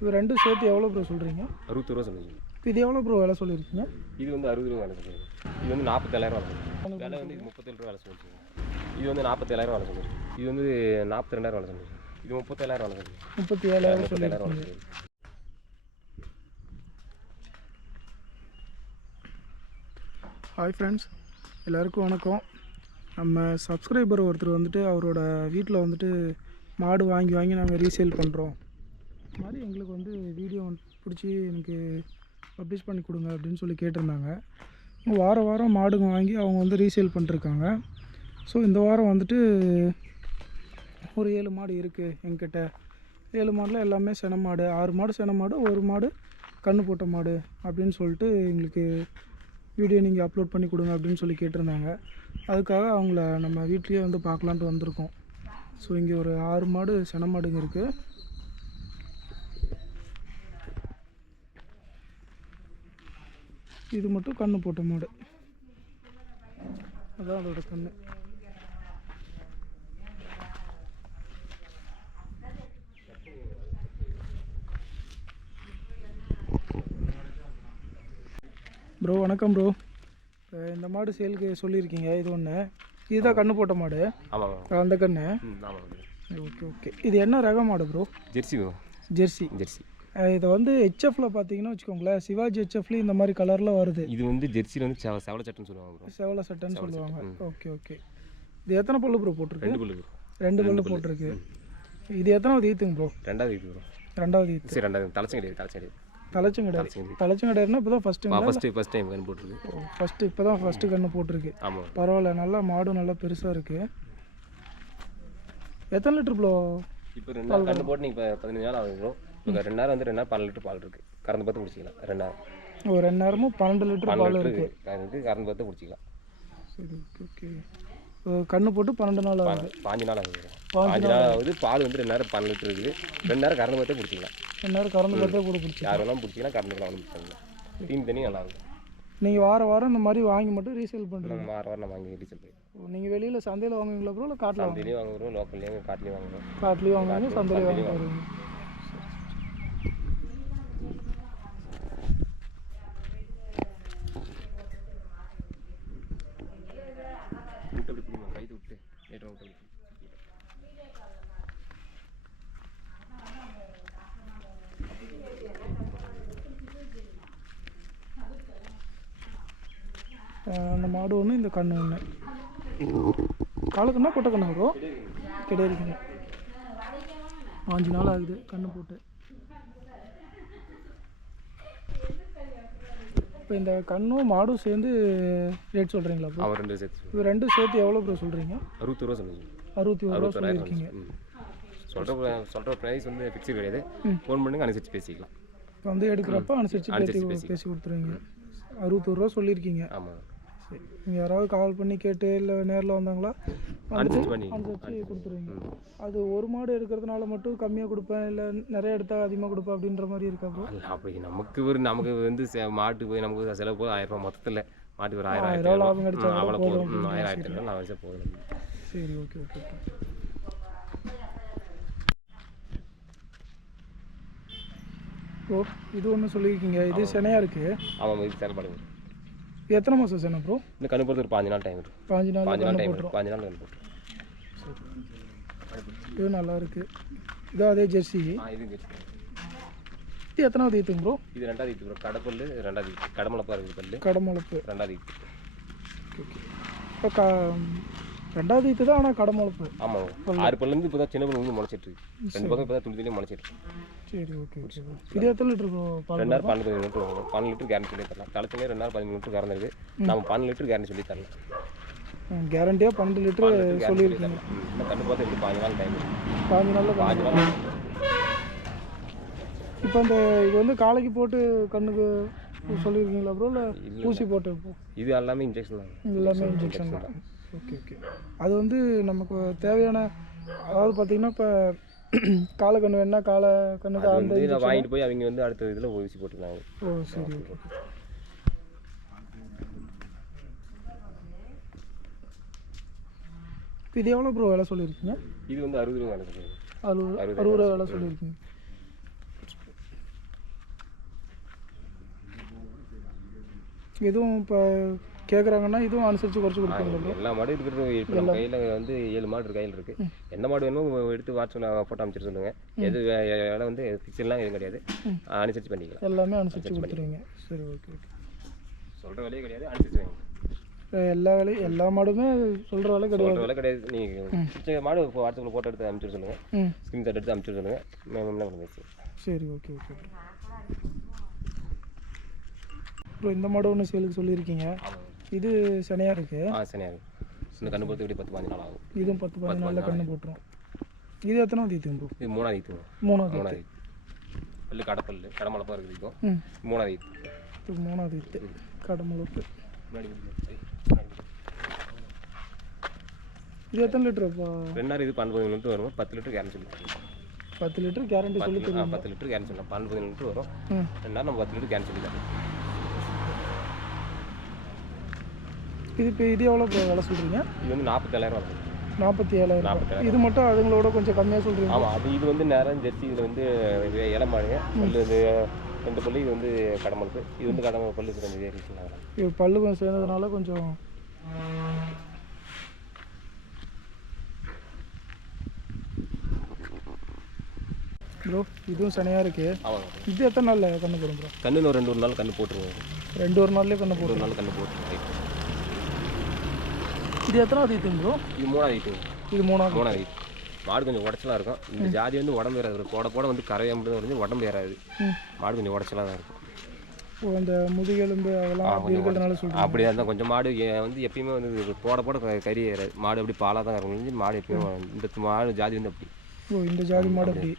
இது ரெண்டும் சேர்த்து எவ்வளோ ப்ரோ சொல்கிறீங்க? 60 ரூபா சொல்லுங்க. இது எவ்வளோ ப்ரோ விலை சொல்லியிருக்கீங்க? இது வந்து 60 ரூபா விலை சொல்லுங்க. இது வந்து 47,000 விலை சொல்லுங்க. விலை வந்து 37 ரூபா விலை சொல்லுங்க. இது வந்து 47,000 விலை சொல்லுங்க. இது வந்து 42,000 விலை சொல்லுங்க. இது 37,000 விலை சொல்லுங்க. 37,000 சொல்லியிருக்கீங்க. ஹாய் ஃப்ரெண்ட்ஸ், எல்லாருக்கும் வணக்கம். நம்ம சப்ஸ்கிரைபர் ஒருத்தர் வந்துட்டு அவரோட வீட்டில் வந்துட்டு மாடு வாங்கி நாங்கள் ரீசேல் பண்ணுறோம். இது மாதிரி எங்களுக்கு வந்து வீடியோ பிடிச்சி எனக்கு பப்ளிஷ் பண்ணி கொடுங்க அப்படின்னு சொல்லி கேட்டிருந்தாங்க. வாரம் மாடுங்க வாங்கி அவங்க வந்து ரீசேல் பண்ணிருக்காங்க. ஸோ இந்த வாரம் வந்துட்டு ஒரு 7 மாடு இருக்குது எங்கிட்ட. 7 மாடில் எல்லாமே சென மாடு, 6 மாடு சென மாடு, 1 மாடு கன்று போட்ட மாடு அப்படின்னு சொல்லிட்டு எங்களுக்கு வீடியோ நீங்கள் அப்லோட் பண்ணி கொடுங்க அப்படின்னு சொல்லி கேட்டிருந்தாங்க. அதுக்காக அவங்கள நம்ம வீட்லேயே வந்து பார்க்கலான்ட்டு வந்திருக்கோம். ஸோ இங்கே ஒரு 6 மாடு சென மாடுங்க இருக்குது. இது மட்டும் கன்று போட்ட மாடு, அதான் அதோட கன்று. ப்ரோ வணக்கம் ப்ரோ. இந்த மாடு சேலுக்கு சொல்லியிருக்கீங்க. இது ஒன்று, இதுதான் கன்று போட்ட மாடு. ஆமாம், அந்த கன்று. ஓகே. இது என்ன ரக மாடு ப்ரோ? ஜெர்சி. இதை வந்து ஹெச்எஃப்ல பார்த்தீங்கன்னா வச்சுக்கோங்களேன், சிவாஜி ஹெச்எஃப்ல இந்த மாதிரி கலரில் வருது. இது வந்து ஜெர்சியில் வந்து செவலை சட்டைன்னு சொல்லுவாங்க. செவலை சட்டைன்னு சொல்லுவாங்க. ஓகே. இது எத்தனை பல்லு ப்ரோ போட்டிருக்கு? 2 பல்லு. 2 பல்லு போட்டிருக்கு. இது எத்தனாவது ஈத்துங்க ப்ரோ? 2வது ஈத்து ப்ரோ. 2வது ஈத்து. சரி, 2வது தலைச்சங்கடி. தலைச்சங்கடைனா இப்போ தான் ஃபஸ்ட் டைம் கன்று போட்டிருக்கு. இப்போ தான் ஃபஸ்ட்டு கன்று போட்டிருக்கு. ஆமாம், பரவாயில்ல, நல்லா மாடும் நல்லா பெருசாக இருக்குது. எத்தனை லிட்டர் ப்ரோ? இப்போ 2 நாள் கன்று போட்டு நீங்கள் இப்போ 15 நாள் ஆகுது ப்ரோ. இப்போ 2 நேரம் வந்து 2 நேரம் 12 லிட்டர் பால் இருக்குது. கறந்து பார்த்து குடிச்சிக்கலாம். 2 நேரம் 2 நேரமும் 12 லிட்டர் பால் இருக்குது. கறந்து பார்த்து குடிச்சிக்கலாம். சரி, ஓகே. கன்று போட்டு 12 நாள் ஆகுது. 5 நாள் ஆகுது. 5 நாள் ஆகுது. பால் வந்து 2 நேரம் 12 லிட்டர் இருக்குது. 2 நேரம் கறந்து பார்த்து குடிச்சிக்கலாம். 2 நேரம் கறந்து பார்த்து கூட குடிச்சிக்கலாம். யார் வேணாலும் பிடிச்சிக்கலாம். கறந்துக்கலாம். ஒன்றும் பிரச்சனை இல்லை. தீனி தண்ணி நல்லாயிருக்கும். நீங்கள் வாரம் இந்த மாதிரி வாங்கி மட்டும் ரீசேல் பண்ணுறீங்க? வாரம் நான் வாங்கி ரீசேல் பண்ணி. நீங்கள் வெளியில் சந்தையில் வாங்குவீங்களா ப்ரோ, இல்லை காட்டில்? சந்தையிலையும் வாங்குறோம், லோக்கல்லையும் காட்டிலையும் வாங்குறோம். காட்டிலையும் வாங்குவீங்க, சந்தையிலையும் வாங்குவீங்க. அந்த மாடு ஒன்று, இந்த கண்ணு ஒன்று. காலக்கண்ணா பொட்டை கண்ணா ப்ரோ? கிடையாதுங்க. 5 நாள் ஆகுது கண்ணு போட்டு. இப்போ இந்த கண்ணும் மாடும் சேர்ந்து ரேட் சொல்கிறீங்களா ப்ரோ? இது ரெண்டும் சேர்த்து எவ்வளோ ப்ரோ சொல்கிறீங்க? 60 ரூபா சொல்லுங்க. 61 ரூபா சொல்லியிருக்கீங்க. சொல்கிற ப்ரைஸ் வந்து ஃபிக்ஸ்டு கிடையாது. ஃபோன் பண்ணுங்க, அனுசரித்து பேசிக்கலாம். இப்போ வந்து எடுக்கிறப்ப அனுசரித்து பேசி கொடுத்துருவீங்க. 61 ரூபா சொல்லியிருக்கீங்க. ஆமாம். சரி, நீங்கள் யாராவது கால் பண்ணி கேட்டு இல்லை நேரில் வந்தாங்களா அனுசரித்து கொடுத்துருவீங்க. அது ஒரு மாடு எடுக்கிறதுனால மட்டும் கம்மியாக கொடுப்பேன், இல்லை நிறைய எடுத்தால் அதிகமாக கொடுப்பேன் அப்படின்ற மாதிரி இருக்கா ப்ரோ? அப்படி நமக்கு வந்து மாட்டு போய் நமக்கு செலவு போய் 1000 ரூபா மொத்தத்தில். மாட்டுக்கு ஒரு 1000 லாபம் கிடைச்சா அவ்வளோ போதும். 1000 நான் வச்சா போதும். சரி, ஓகே. ஓ, இது ஒன்று சொல்லியிருக்கீங்க. இது செனையாக இருக்குது. ஆமாம், இது செயல்பாடு. எத்தனை மாதம் செனை ப்ரோ? இந்த கண்ணு போகிறது ஒரு 5 நாள் டைம் இருக்குது. 5 நாள் டைம் இருக்குது. 5 நாள் கண்ணு போட்டுரும். இது நல்லா இருக்குது. இதோ அதே ஜெர்சி. இது ஜெர்சி. இது எத்தனாவது ஈத்துங்க ப்ரோ? இது 2வது ஈத்து ப்ரோ. கடப்பல் 2வது ஈத்து. கடமுளப்பாக இருக்குது பல்லு. கடமுளப்பு 2வது ஈத்து. ஓகே. இப்போ 2வது ஈத்து தான், ஆனால் கடமுளப்பு. ஆமாம், 6 பல்லேருந்து இப்போ தான் சின்ன பல்லு வந்து முளைச்சிட்டு இருக்கு. 2 பக்கம் இப்போ தான் துளி முளைச்சிட்டு இருக்கு. சரி, ஓகே. இது எத்தனை லிட்டர் ப்ரோ பால்? 2 நேரம் 12 லிட்டர் வரும். 12 லிட்டர் கேரண்டி சொல்லி தரலாம். தலைச்சங்க 2 நேரம் 15 லிட்டர் கறந்துருக்கு. நம்ம 12 லிட்டர் கேரண்டி சொல்லி தரலாம். கேரண்டியாக 12 லிட்டர் சொல்லியிருக்கீங்க. இந்த கண்ணு பார்த்து எப்படி 5 நாள் டைம்? 5 நாள். இப்போ இந்த இது வந்து காலைக்கு போட்டு கண்ணுக்கு சொல்லியிருக்கீங்களா ப்ரோ, இல்லை ஊசி போட்டு? இது எல்லாமே இன்ஜெக்ஷன் தான். எல்லாமே இன்ஜெக்ஷன் தான். ஓகே. அது வந்து நமக்கு தேவையான, அதாவது பார்த்தீங்கன்னா இப்போ காலை கன்று வேணா காலை கண்ணுக்கு வந்து நான் வாங்கிட்டு போய் அவங்க வந்து அடுத்த இதில் ஊசி போட்டுக்கலாம். ஓ, சரி, ஓகே. இது எவ்வளோ ப்ரோ விலை சொல்லியிருக்கீங்க? இது வந்து 60 ரூபா விலை சொல்லியிருக்கீங்க. 60 ரூபா விலை சொல்லியிருக்கீங்க. இதுவும் இப்போ கேட்குறாங்கன்னா இதுவும் அனுசரித்து குறைச்சி கொடுப்பீங்களா ப்ரோ? எல்லா மாடும் இருக்கிறது இப்போ நம்ம கையில் வந்து 7 மாடு கையில் இருக்குது. எந்த மாடு வேணுமோ எடுத்து வாட்ஸ்அப்பில் ஃபோட்டோ அமைச்சிட்டு சொல்லுங்கள். எது வேலை வந்து ஃபிக்ஸ்லாம் எதுவும் கிடையாது, அனுசரித்து பண்ணிக்கலாம். எல்லாமே அனுசரித்து கொடுத்துருவீங்க. சரி, ஓகே ஓகே. சொல்கிற வேலையே கிடையாது, அனுசரித்து வாங்க. எல்லா வேலையும் எல்லா மாடுமே சொல்கிற வேலை கிடையாது. சொல்கிற வேலை கிடையாது. நீங்கள் மாடு வாட்ஸ்அப்பில் ஃபோட்டோ எடுத்து அனுப்பிச்சு சொல்லுங்கள், ஸ்க்ரீன்ஷாட் எடுத்து அனுப்பிச்சு சொல்லுங்கள், என்ன பண்ணுங்க. சரி, ஓகே ஓகே ப்ரோ. இந்த மாடு ஒன்று சேலுக்கு சொல்லியிருக்கீங்க. இது சனையாக இருக்குது. சனையாக இருக்குது. இந்த கண்ணு போட்டு இப்படி 10-15 நாள் ஆகும். இதுவும் 10-15 நாளில் கண்ணு போட்டுரும். இது எத்தனாவது ஈத்துங்க ப்ரோ? இது 3வது ஈத்துங்க. 3வது பல்லு கடப்பல்லு கடமளப்பாக இருக்குது. இப்போ 3வது ஈத்து. இது 3வது ஈத்து கடமளப்பு. இது எத்தனை லிட்டருப்பா? 2 இது 12 லிட்டர் வரும். 10 லிட்டர் கேரண்டி சொல்லி 10 லிட்டர் கேரண்டி சொல்லி 10 லிட்டர் கேரண்டி சொல்லலாம். 12 லிட்டர் வரும். 2 நம்ம 10 லிட்டர் கேரண்டி சொல்லி தரோம். இது இப்போ இது எவ்வளோ விலை சொல்கிறீங்க? இது வந்து 47,000 வரும். 47,000. இது மட்டும் அதுங்களோட கொஞ்சம் கம்மியாக சொல்கிறீங்க? ஆமாம், அது இது வந்து நேரம் ஜெர்சி. இதில் வந்து இளமாடுங்க பல்லு. இது 2 பல்லு. இது வந்து கடமலுக்கு. இது வந்து கடமை பல்லு கொஞ்சம் ஏறிச்சுங்க. இது பல்லு கொஞ்சம் சேர்ந்ததுனால கொஞ்சம் ப்ரோ. இதுவும் சனையாக இருக்குது. ஆமாங்க. இது எத்தனை நாளில் கண்ணு போடும் ப்ரோ? கண்ணு 2 நாள் கண்ணு போட்டுருவோம். 2 நாள்லேயே கண்ணு போட்டு 1 நாள் கண்ணு போட்டுருவோம். இது எத்தனாவது ஈத்துங்க ப்ரோ? இது 3வது ஈத்துங்க. இது 3வது ஈத்து. மாடு கொஞ்சம் உடச்சலாக இருக்கும். இந்த ஜாதி வந்து உடம்பு ஏறாது. போட வந்து கரையாம்பு வந்து உடம்பு ஏறாது. மாடு கொஞ்சம் உடச்சலாக தான் இருக்கும். அந்த முதுகெலும்பு அதெல்லாம் அப்படி இருக்கிறதுனால சொல்கிறேன். அப்படியே இருந்தால் கொஞ்சம் மாடு வந்து எப்பயுமே வந்து போட கறி ஏறாது. மாடு அப்படி பாலாக தான் இருக்கும். மாடு எப்பயுமே இந்த மாடு ஜாதி வந்து அப்படி. இந்த ஜாதி மாடு அப்படி.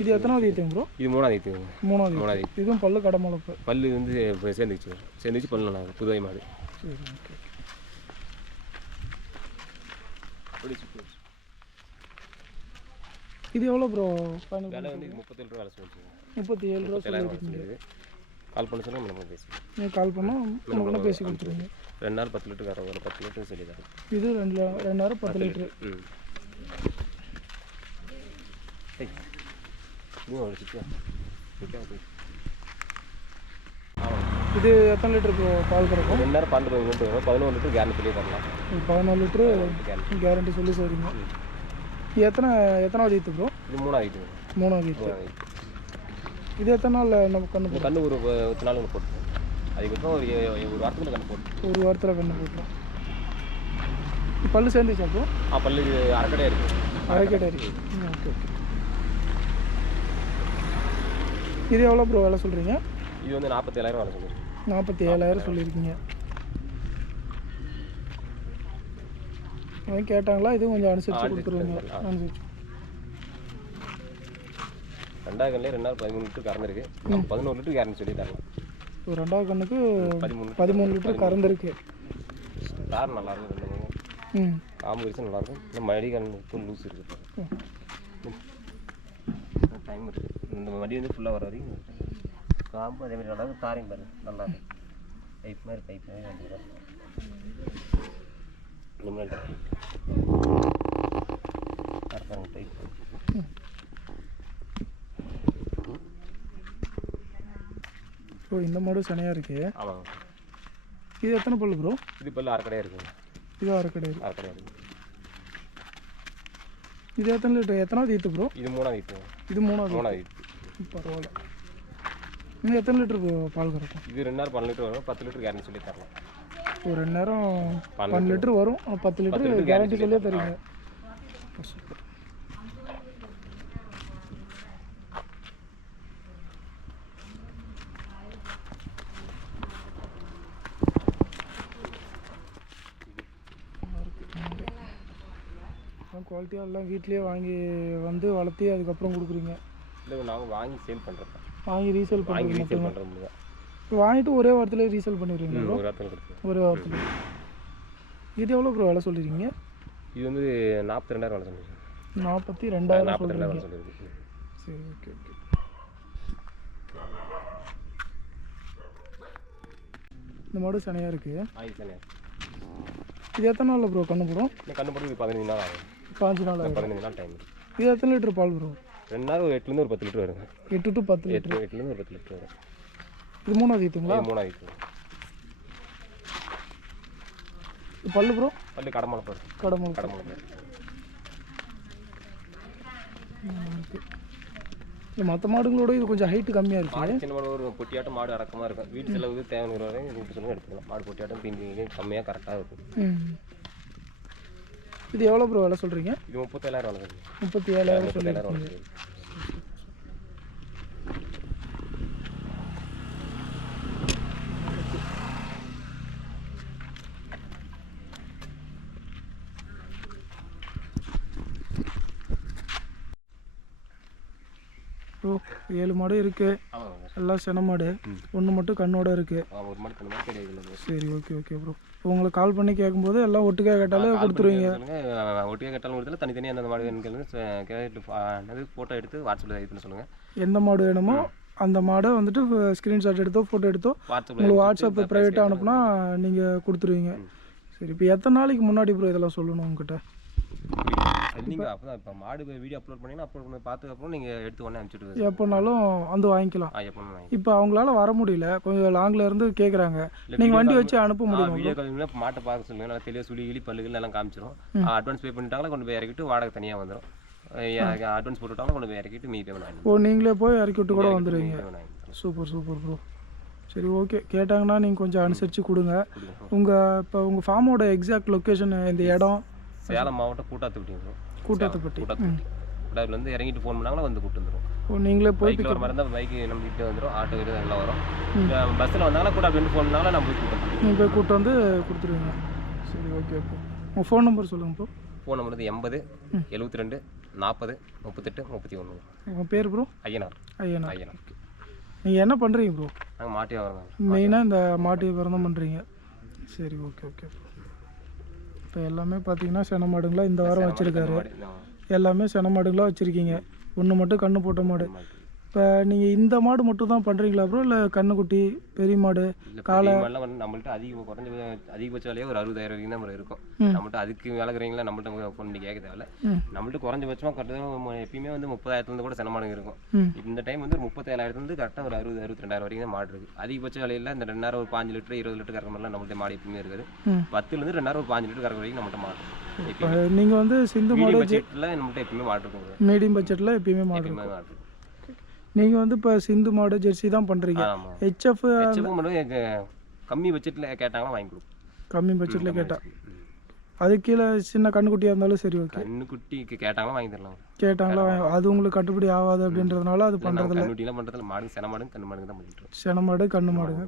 இது எத்தனாவது ஈத்துங்க ப்ரோ? இது 3வது ஈத்துங்க. 3வது ஈத்து. இதுவும் பல்லு கடமளப்பு. பல்லு வந்து சேர்ந்துச்சு பல்லு நல்லா இருக்கும். புதுவை மாடு. சரி, ஓகே. இது எவ்வளோ ப்ரோ? விலை வந்து 37 ரூபா வேலை சொல்லிச்சுங்க. 37 ரூபா சொல்லியிருக்கீங்க. கால் பண்ண சொன்னால் நம்ம பேசுவோம். நீங்கள் கால் பண்ணால் நம்ம பேசி கொடுத்துருவீங்க. 2 நேரம் 10 லிட்டர் கறவை. 10 லிட்டர் சொல்லி தரேன். இது 2 நேரம் 10 லிட்டரு. இது எத்தனை லிட்டர் பால் கறக்கும்? 2 நேரம் 12 லிட்டர் வரும். 11 லிட்டர் கேரண்டி சொல்லி தரலாம். 14 லிட்டரு கேரண்டி சொல்லி சரிங்க. எத்தனாவது ஈத்து ப்ரோ? இது 3வது ஈத்து. 3வது ஈத்து. இது எத்தனை நாள் நம்ம கண்ணு கண்ணு ஒரு 10 நாள் போட்டு அதுக்கப்புறம் ஒரு வாரத்துக்குள்ள கண்ணு போட்டு 1 வாரத்தில் கண்ணு போட்டுரும். பல்லு சேர்ந்துச்சா ப்ரோ? பல்லு அரைக்கடையாக இருக்குது. அரைக்கடை இருக்குது. Okay okay. இது எவ்வளோ ப்ரோ வேலை சொல்கிறீங்க? இது வந்து 47,000 வேலை சொல்லுங்கள். 47,000 சொல்லியிருக்கீங்க. கேட்டாங்களா? இதுவும் கொஞ்சம் அனுசரித்து கொடுத்துருவீங்க. அனுசரிச்சு 2வது கண்ணில் 2 நாள் 13 லிட்டர் கறந்துருக்கு. 11 லிட்டர் கேரண்டி சொல்லி தரலாம். 2வது கண்ணுக்கு 13 லிட்டர் கறந்துருக்கு. கார் நல்லாயிருக்கும். காம்பு வச்சு நல்லாயிருக்கும். இந்த மடி கண்ணு ஃபுல் லூஸ் இருக்குது. டைம் இருக்குது. இந்த மடி வந்து ஃபுல்லாக வர வரைக்கும் காம்பு அதேமாதிரி நல்லாயிருக்கும். தாரையும் பாருங்க நல்லா இருக்கும். பைப் மாதிரி வந்துடும். இந்த மாதிரி கரெக்டாக பைப். ப்ரோ இந்த மாடு சனையாக இருக்குது. ஆமாங்க. இது எத்தனை பல்லு ப்ரோ? இது பல்லு அரைக்கடையாக இருக்குங்க. இது அரைக்கடையாக இருக்குது. இது எத்தனை லிட்டர்? எத்தனாவது ஈத்து ப்ரோ? இது 3வது ஈத்து. இது 3வது ஈத்து. பரவாயில்ல. இன்னும் எத்தனை லிட்டர் பால் கறக்கும்? இது 2 நேரம் 12 லிட்டர் வரும். 10 லிட்டர் கேரண்டி சொல்லி தரலாம். ஒரு 2 நேரம் 12 லிட்டர் வரும். 10 லிட்டர் கேரண்டி சொல்லியே தரீங்க. சூப்பர். குவாலிட்டியாக எல்லாம் வீட்லேயே வாங்கி வந்து வளர்த்தி அதுக்கப்புறம் கொடுக்குறீங்க? இல்லை, நாங்கள் வாங்கி சேல் பண்ணுறோம். வாங்கி ரீசேல் பண்ணுறோம். வாங்கிட்டு ஒரே வாரத்தில் ரீசேல் பண்ணிடுறீங்க? ஒரு வாரத்தில் கொடுத்து. ஒரே வாரத்தில். இது எவ்வளோ ப்ரோ வேலை சொல்லிடுறீங்க? இது வந்து 42,000 வேலை சொல்லிடுறீங்க. 42,000 சொல்லிடுறீங்க. சரி, ஓகே ஓகே. இந்த மாடு சனையாக இருக்குது. இது எத்தனை நாளில் ப்ரோ கண்ணு போடும்? கண்ணு போட்டு 15 நாள் ஆகும். 5 நாள் ஆகும். 15 நாள் டைம். இது எத்தனை லிட்டர் பால் ப்ரோ? 2 நாள் 8லேருந்து ஒரு 10 லிட்டர் வருங்க. 8 to 10 லிட்டர். 8லேருந்து ஒரு 10 லிட்டர் வரும். இது 3வது ஈத்துங்களா? 3வது ஈத்து. பல்லு ப்ரோ? பல்லு கடமலை பாரு. கடமலை. இல்லை மற்ற மாடுங்களோட இது கொஞ்சம் ஹைட்டு கம்மியாக இருக்குது. மாடு சின்ன மாடு ஒரு பொட்டியாட்டம் மாடு அடக்கமாக இருக்கும். வீட்டு செலவுக்கு தேவையான வரை வீட்டு செலவு எடுத்துக்கலாம். மாடு பொட்டியாட்டம் தீனி கம்மியாக கரெக்டாக இருக்கும். இது எவ்வளோ ப்ரோ விலை சொல்கிறீங்க? இது 37,000 விலை சொல்லுங்கள். 37,000 சொல்லியிருக்கீங்க. ப்ரோ 7 மாடு இருக்குது. எல்லாம் சென மாடு. ஒன்று மட்டும் கண்ணோட இருக்குது. ஒரு மாடு கண்ணு மாடு கிடையாது. சரி ஓகே ப்ரோ. உங்களுக்கு கால் பண்ணி கேட்கும்போது எல்லாம் ஒட்டுக்கா கேட்டாலே கொடுத்துருவீங்க? ஒட்டுக்கா கேட்டாலும் கொடுத்துல தனித்தனியாக அந்த மாடு வேணுங்கிறது கேட்டு ஃபோட்டோ எடுத்து வாட்ஸ்அப்பில் இது பண்ண சொல்லுங்கள். எந்த மாடு வேணுமோ அந்த மாடை வந்துட்டு ஸ்க்ரீன்ஷாட் எடுத்தோ ஃபோட்டோ எடுத்தோ உங்களுக்கு வாட்ஸ்அப் ப்ரைவேட்டாக அனுப்புனா நீங்கள் கொடுத்துருவீங்க. சரி, இப்போ எத்தனை நாளைக்கு முன்னாடி ப்ரோ இதெல்லாம் சொல்லணும் உங்ககிட்ட? நீங்கள் அப்போ தான் இப்போ மாடு வீடியோ அப்லோட் பண்ணிங்கன்னா அப்லோட் பண்ணி பார்த்துக்கப்புறம் நீங்கள் எடுத்து உடனே அனுப்பிச்சுட்டு எப்போனாலும் வந்து வாங்கிக்கலாம். எப்போனாலும். இப்போ அவங்களால வர முடியல, கொஞ்சம் லாங்கில் இருந்து கேட்குறாங்க, நீங்கள் வண்டி வச்சு அனுப்ப முடியும்? வீடியோ கால் மாட்டை பார்க்க சொல்லுங்கள். நல்லா தெளிவாக சுழி கிளி பல்லுகள் எல்லாம் காமிச்சிடும். அட்வான்ஸ் பே பண்ணிட்டாங்களா கொண்டு போய் இறக்கிட்டு வாடகை தனியாக வந்துடும். அட்வான்ஸ் போட்டுவிட்டாலும் கொண்டு போய் இறக்கிட்டு மீ பேமெண்ட் ஆகிடும். ஓ, நீங்களே போய் இறக்கி விட்டு கூட வந்துடுவீங்க. Super bro. சரி ஓகே, கேட்டாங்கன்னா நீங்கள் கொஞ்சம் அனுசரித்து கொடுங்க. இப்போ உங்கள் ஃபார்மோட எக்ஸாக்ட் லொக்கேஷன் இந்த இடம்? சேலம் மாவட்டம் கூட்டாத்துப்பட்டி. கூட்டாத்துப்பட்டிலேருந்து இறங்கிட்டு ஃபோன் பண்ணாங்களா வந்து கூட்டு வந்துடும். ஓ, நீங்களே போய் வர மாதிரி இருந்தால் பைக்கு நம்ம வீட்டில் வந்துடும். ஆட்டோ இது எல்லாம் வரும். பஸ்ஸில் வந்தாலும் கூட அப்படின்னு ஃபோன் பண்ணாலும் நம்ம போய் கூட்டு நீங்கள் போய் கூட்டு வந்து கொடுத்துருவீங்க. சரி ஓகே. இப்போ உங்கள் ஃபோன் நம்பர் சொல்லுங்கள் ப்ரோ. ஃபோன் நம்பர் வந்து 80 72 40 38 31. உங்கள் பேர் ப்ரோ? ஐயனார். நீங்கள் என்ன பண்ணுறீங்க ப்ரோ? நாங்கள் மாட்டி வியாபாரம். மெயினாக இந்த மாட்டு வியாபாரம் தான் பண்ணுறீங்க. சரி ஓகே ப்ரோ. இப்போ எல்லாமே பார்த்தீங்கன்னா சென மாடுங்களா இந்த வாரம் வச்சுருக்காரு. எல்லாமே சென மாடுங்களாக வச்சுருக்கீங்க. ஒன்று மட்டும் கண்ணு போட்ட மாடு. இப்போ நீங்கள் இந்த மாடு மட்டும் தான் பண்ணுறீங்களா ப்ரோ, இல்லை கண்ணுக்குட்டி பெரிய மாடு காலை வந்து நம்மள்ட்ட அதிகபட்ச விலையே ஒரு 60,000 வரைக்கும் தான் இருக்கும். நம்மள்ட்ட அதுக்கு விளக்குறீங்களா நம்மள்ட்ட ஃபோன் பண்ணி கேட்க தேவையில்ல. நம்மள்ட்ட குறைஞ்சபட்சமாக கரெக்டாக எப்பயுமே வந்து 30,000 கூட சென மாடுங்க இருக்கும். இந்த டைம் வந்து ஒரு 37,000 கரெக்டாக ஒரு 60,000 62,000 வரைக்கும் தான் மாடு இருக்குது. அதிகபட்ச விலையில் இந்த 2,000 ஒரு 5 லிட்டர் 20 லிட்டர் கறக்கிற மாதிரிலாம் நம்மள்ட்ட மாடு எப்பயுமே இருக்குது. 10லேருந்து 2,000 ஒரு 5 லிட்டர் கறக்கிற வரைக்கும் நம்மள்ட்ட மாடு. நீங்கள் வந்து சிந்து மாடு பட்ஜெட்டில் நம்மள்ட்ட எப்பயுமே மாடு இருக்கும். மீடியம் பட்ஜெட்டில் எப்பயுமே மாடு இருக்கும். நீங்கள் வந்து இப்போ சிந்து மாடு ஜெர்சி தான் பண்ணுறீங்க. ஹெச்எஃப் கம்மி பட்ஜெட்டில் கேட்டாங்கன்னா வாங்கி கொடுக்கும். கம்மி பட்ஜெட்டில் கேட்டால் அது கீழே சின்ன கண்ணுக்குட்டியாக இருந்தாலும் சரி ஓகே. கண்ணுக்குட்டிக்கு கேட்டாங்களா வாங்கி தரலாம். கேட்டாங்களா அது உங்களுக்கு கட்டுப்படி ஆகாது அப்படின்றதுனால அது பண்ணுறதில்ல. கண்ணுக்குட்டிலாம் பண்ணுறதில்ல. மாடு சென மாடு கண்ணு மாடு தான் பண்ணிட்டு. சென மாடு கண்ணு மாடுங்க.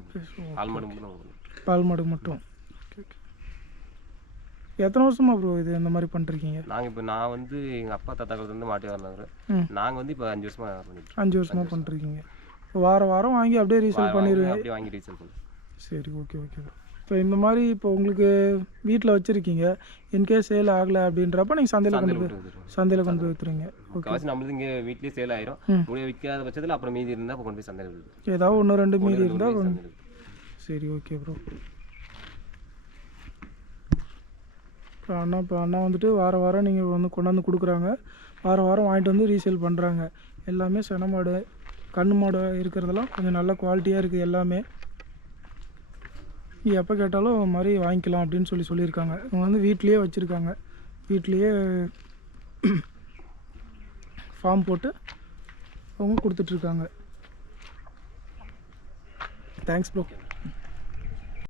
பால் மாடு மட்டும். எத்தனை வருஷமா ப்ரோ இது இந்த மாதிரி பண்ணிருக்கீங்க? நான் வந்து எங்கள் அப்பா தாத்தாக்கள் வந்து மாட்டி வரலாங்க. நாங்கள் வந்து இப்போ 5 வருஷமா பண்ணிட்டு. 5 வருஷமா பண்ணிருக்கீங்க. வாரம் வாங்கி அப்படியே ரீசேல் பண்ணிடுவேன். அப்படியே வாங்கி ரீசேல் பண்ணுவேன். சரி ஓகே ப்ரோ. இப்போ இந்த மாதிரி இப்போ உங்களுக்கு வீட்டில் வச்சுருக்கீங்க, இன்கேஸ் சேல் ஆகலை அப்படின்றப்ப நீங்கள் சந்தையில் கொண்டு போய் விற்றுருங்க. ஓகே, நம்மளுக்கு இங்கே வீட்லேயே சேல் ஆயிரும். முடிய விற்காத பட்சத்தில் அப்புறம் மீதி இருந்தால் அப்போ கொண்டு போய் சந்தையில் ஏதாவது 1-2 மீதி இருந்தால். சரி ஓகே ப்ரோ. இப்போ அண்ணா வந்துட்டு வாரம் நீங்கள் வந்து கொண்டாந்து கொடுக்குறாங்க. வாரம் வாங்கிட்டு வந்து ரீசேல் பண்ணுறாங்க. எல்லாமே சென மாடு கண்ணு மாடு இருக்கிறதெல்லாம் கொஞ்சம் நல்ல குவாலிட்டியாக இருக்குது. எல்லாமே எப்போ கேட்டாலும் மாதிரி வாங்கிக்கலாம் அப்படின்னு சொல்லியிருக்காங்க. இவங்க வந்து வீட்லேயே வச்சுருக்காங்க. வீட்லேயே ஃபார்ம் போட்டு அவங்க கொடுத்துட்ருக்காங்க. Thanks bro.